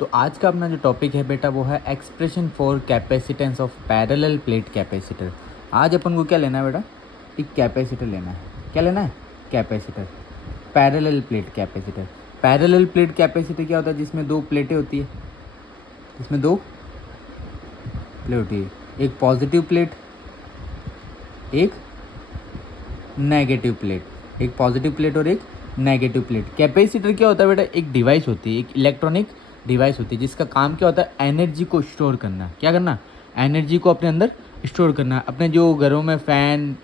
तो आज का अपना जो टॉपिक है बेटा वो है expression for capacitance of parallel plate capacitor. आज अपन को क्या लेना है बेटा, एक कैपेसिटर लेना है। क्या लेना है? Capacitor, parallel plate capacitor. Parallel plate capacitor क्या होता है? जिसमें दो प्लेटें होती है, जिसमें दो प्लेट होती है, एक पॉजिटिव प्लेट, एक नेगेटिव प्लेट, एक पॉजिटिव प्लेट और एक नेगेटिव प्लेट। कैपेसिटर क्या होता है बेटा? एक डिवाइस होती है, एक इलेक्ट्रॉनिक डिवाइस होती है जिसका काम क्या होता है? एनर्जी को स्टोर करना। क्या करना? एनर्जी को अपने अंदर स्टोर करना। अपने जो घरों में फ़ैन,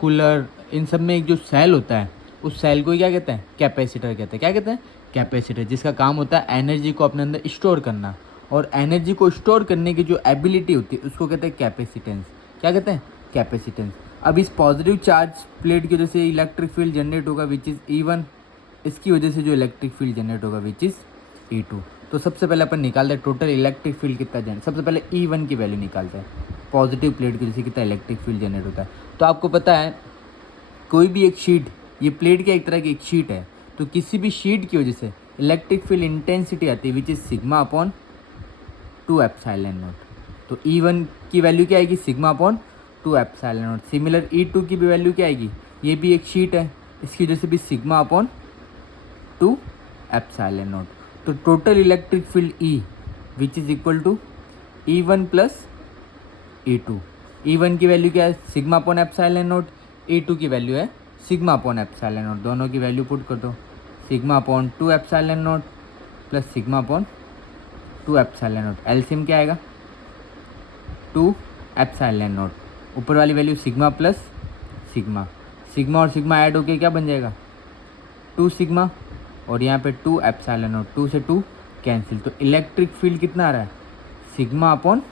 कूलर, इन सब में एक जो सेल होता है, उस सेल को ही क्या कहते हैं? कैपेसिटर कहते हैं। क्या कहते हैं? कैपेसिटर, जिसका काम होता है एनर्जी को अपने अंदर स्टोर करना। और एनर्जी को स्टोर करने की जो एबिलिटी होती है उसको कहते हैं कैपेसिटेंस। क्या कहते हैं? कैपेसिटेंस। अब इस पॉजिटिव चार्ज प्लेट की वजह से इलेक्ट्रिक फील्ड जनरेट होगा विच इज़ E1। इसकी वजह से जो इलेक्ट्रिक फील्ड जनरेट होगा विच इज़ E2। तो सबसे पहले अपन निकालते हैं टोटल इलेक्ट्रिक फील्ड कितना जनरेट। सबसे पहले E1 की वैल्यू निकालते हैं। पॉजिटिव प्लेट की वजह से कितना इलेक्ट्रिक फील्ड जनरेट होता है। तो आपको पता है कोई भी एक शीट, ये प्लेट की एक तरह की एक शीट है, तो किसी भी शीट की वजह से इलेक्ट्रिक फील्ड इंटेंसिटी आती है which is sigma upon 2 epsilon naught. तो E1 की वैल्यू क्या आएगी? Sigma upon 2 epsilon not. Similar E2 की भी वैल्यू क्या आएगी? ये भी एक शीट है, इसकी वजह से भी सिग्मा अपॉन 2 एप्सिलॉन नॉट। तो total electric field E which is equal to E1 plus E2। E1 की वैल्यू क्या है? Sigma upon epsilon not. E2 की वैल्यू है सिग्मा अपॉन एप्सिलॉन नॉट। दोनों की वैल्यू पुट कर दो। Sigma upon 2 epsilon not plus sigma upon 2 epsilon not. LCM क्या आएगा? 2 एप्सिलॉन नॉट। ऊपर वाली value sigma plus sigma, sigma और सिग्मा ऐड होके क्या बन जाएगा? 2 सिग्मा। और यहाँ पे 2 एप्सिलॉन नॉट, 2 से 2 कैंसिल। तो इलेक्ट्रिक फील्ड कितना आ रहा है? Sigma upon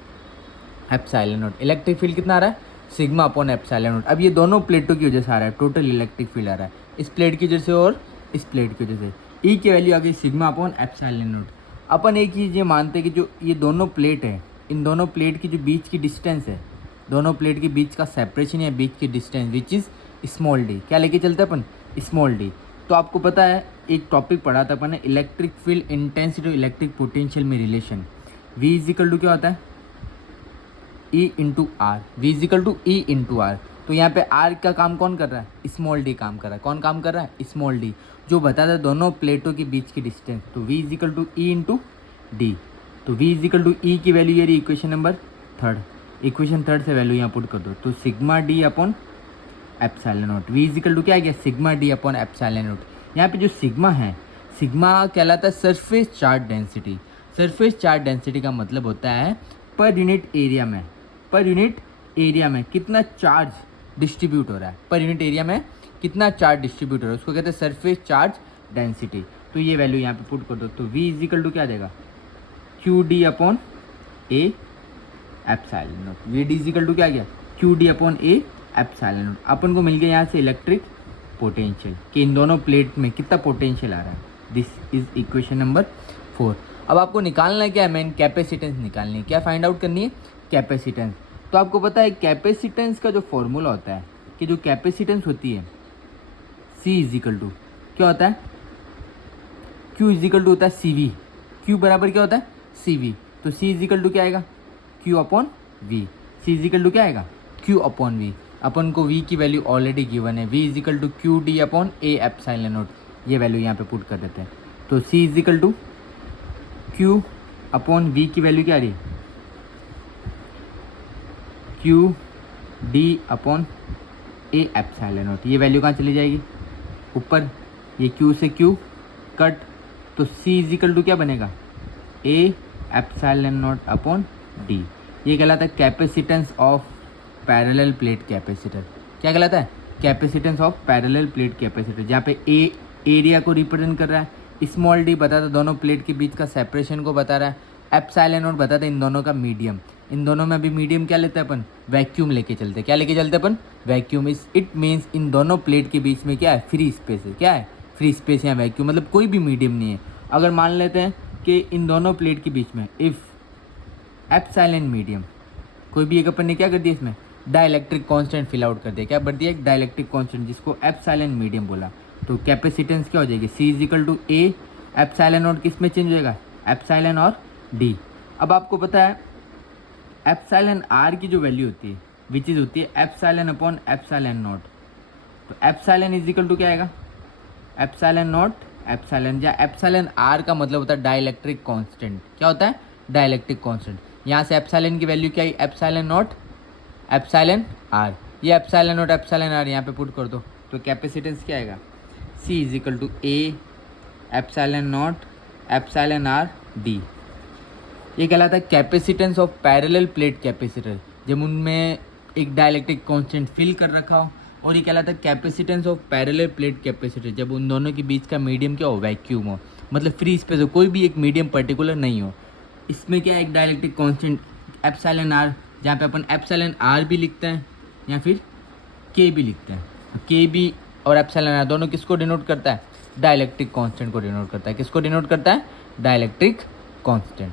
epsilon not. Electric field कितना आ रहा है? Sigma upon epsilon not. अब ये दोनों प्लेटों की वजह से आ रहा है टोटल इलेक्ट्रिक फील्ड आ रहा है, इस प्लेट की वजह से और इस प्लेट की वजह से। ई की वैल्यू आ गई सिग्मा अपॉन एप्सिलॉन नॉट। अपन एक चीज़ ये मानते हैं कि जो ये दोनों प्लेट है, इन दोनों प्लेट की जो बीच की डिस्टेंस है, दोनों प्लेट के बीच का सेपरेशन या बीच की distance which is small D. क्या लेके चलते हैं अपन? Small D. तो आपको पता है एक टॉपिक पढ़ा था अपन ने, इलेक्ट्रिक फील्ड इंटेंसिटी और इलेक्ट्रिक पोटेंशियल में relation. V is equal to क्या होता है? E into R. V is equal to E into R. तो यहाँ पे R का काम कौन कर रहा है? स्मॉल डी काम कर रहा है। कौन काम कर रहा है? स्मॉल डी, जो बताता है दोनों प्लेटों के बीच की डिस्टेंस। तो V is equal to E into D. तो V is equal to E की वैल्यू ये रही इक्वेशन नंबर 3। इक्वेशन 3 से वैल्यू यहाँ पुट कर दो। तो sigma D upon epsilon naught. V is equal to क्या आ गया? Sigma D upon epsilon naught. यहाँ पे जो सिग्मा है, सिग्मा कहलाता है surface charge density. Surface charge density का मतलब होता है पर यूनिट एरिया में, पर यूनिट एरिया में कितना चार्ज डिस्ट्रीब्यूट हो रहा है, पर यूनिट एरिया में कितना चार्ज डिस्ट्रीब्यूट हो रहा है, उसको कहते हैं सरफेस चार्ज डेंसिटी। तो ये वैल्यू यहाँ पे पुट कर दो। तो V इज इक्वल टू क्या आ जाएगा? Q D upon A epsilon not. V D is equal to क्या आ गया? Q D upon A epsilon not. अपन को मिल गया यहाँ से इलेक्ट्रिक पोटेंशियल कि इन दोनों प्लेट में कितना पोटेंशियल आ रहा है। This is equation number 4। अब आपको निकालना है क्या है? मेन कैपेसिटेंस निकालनी है। क्या फाइंड आउट करनी है? कैपेसिटेंस। तो आपको पता है कैपेसिटेंस का जो फॉर्मूला होता है कि जो कैपेसिटेंस होती है C इज इक्वल टू क्या होता है? Q इज इक्वल टू होता है CV। Q बराबर क्या होता है? CV। तो C इज इक्वल टू क्या आएगा? Q upon V। C is equal to क्या आएगा? Q upon V। अपन को V की वैल्यू ऑलरेडी गिवन है। V is equal to Q D upon A epsilon naught. ये वैल्यू यहाँ पे पुट कर देते हैं। तो C is equal to Q upon V की वैल्यू क्या आ रही है? Q D upon A epsilon naught. ये वैल्यू कहाँ चली जाएगी? ऊपर। ये Q से Q कट। तो C इज इक्वल टू क्या बनेगा? ए एप्सिलॉन नॉट अपॉन डी। ये कहलाता है capacitance of parallel plate capacitor. क्या कहलाता है? Capacitance of parallel plate capacitor, जहाँ पे ए एरिया को रिप्रेजेंट कर रहा है, स्मॉल डी बताता है दोनों प्लेट के बीच का सेपरेशन को बता रहा है, एप्सिलॉन नॉट बताता है इन दोनों का मीडियम। इन दोनों में अभी मीडियम क्या लेते हैं अपन? वैक्यूम लेके चलते हैं। क्या लेके चलते हैं अपन? वैक्यूम। इट मीन्स इन दोनों प्लेट के बीच में क्या है? फ्री स्पेस है। क्या है? फ्री स्पेस या वैक्यूम, मतलब कोई भी मीडियम नहीं है। अगर मान लेते हैं कि इन दोनों प्लेट के बीच में इफ़ एप्सिलॉन मीडियम, कोई भी एक अपन ने क्या कर दिया इसमें? डाइलेक्ट्रिक कांस्टेंट फिल आउट कर दिया। क्या बढ़ दिया? एक डाइलेक्ट्रिक कांस्टेंट जिसको एप्सिलॉन मीडियम बोला। तो कैपेसिटेंस क्या हो जाएगी? C is equal to A epsilon naught किस में चेंज होएगा? एप्सिलॉन और डी। अब आपको पता है एप्सिलॉन आर की जो वैल्यू होती है विच इज़ होती है एप्सिलॉन अपॉन एप्सिलॉन नॉट। तो एप्सिलॉन इज इक्वल टू क्या आएगा, एप्सिलॉन नॉट एप्सिलॉन, या एप्सिलॉन आर का मतलब होता है डाइलेक्ट्रिक कांस्टेंट। क्या होता है, डाइलेक्ट्रिक कांस्टेंट। यहाँ से एप्सिलॉन की वैल्यू क्या आई, एप्सिलॉन नॉट एप्सिलॉन आर। ये एप्सिलॉन नॉट एप्सिलॉन आर यहाँ पे पुट कर दो तो कैपेसिटेंस क्या आएगा, C is equal to A epsilon not epsilon R D. ये कहलाता है capacitance of parallel plate capacitor, जब उनमें एक डाइलेक्ट्रिक कांस्टेंट फिल कर रखा हो। और ये कहलाता है capacitance of parallel plate capacitor, जब उन दोनों के बीच का मीडियम क्या हो, वैक्यूम हो, मतलब फ्री स्पेस हो, कोई भी एक मीडियम पर्टिकुलर नहीं हो। इसमें क्या है, एक डाइलेक्ट्रिक कांस्टेंट एप्सिलॉन आर, जहाँ पे अपन एप्सिलॉन आर भी लिखते हैं या फिर के भी लिखते हैं। के भी और एप्सिलॉन आर दोनों किसको डिनोट करता है, डाइलेक्ट्रिक कांस्टेंट को डिनोट करता है। किसको डिनोट करता है, डाइलेक्ट्रिक कांस्टेंट।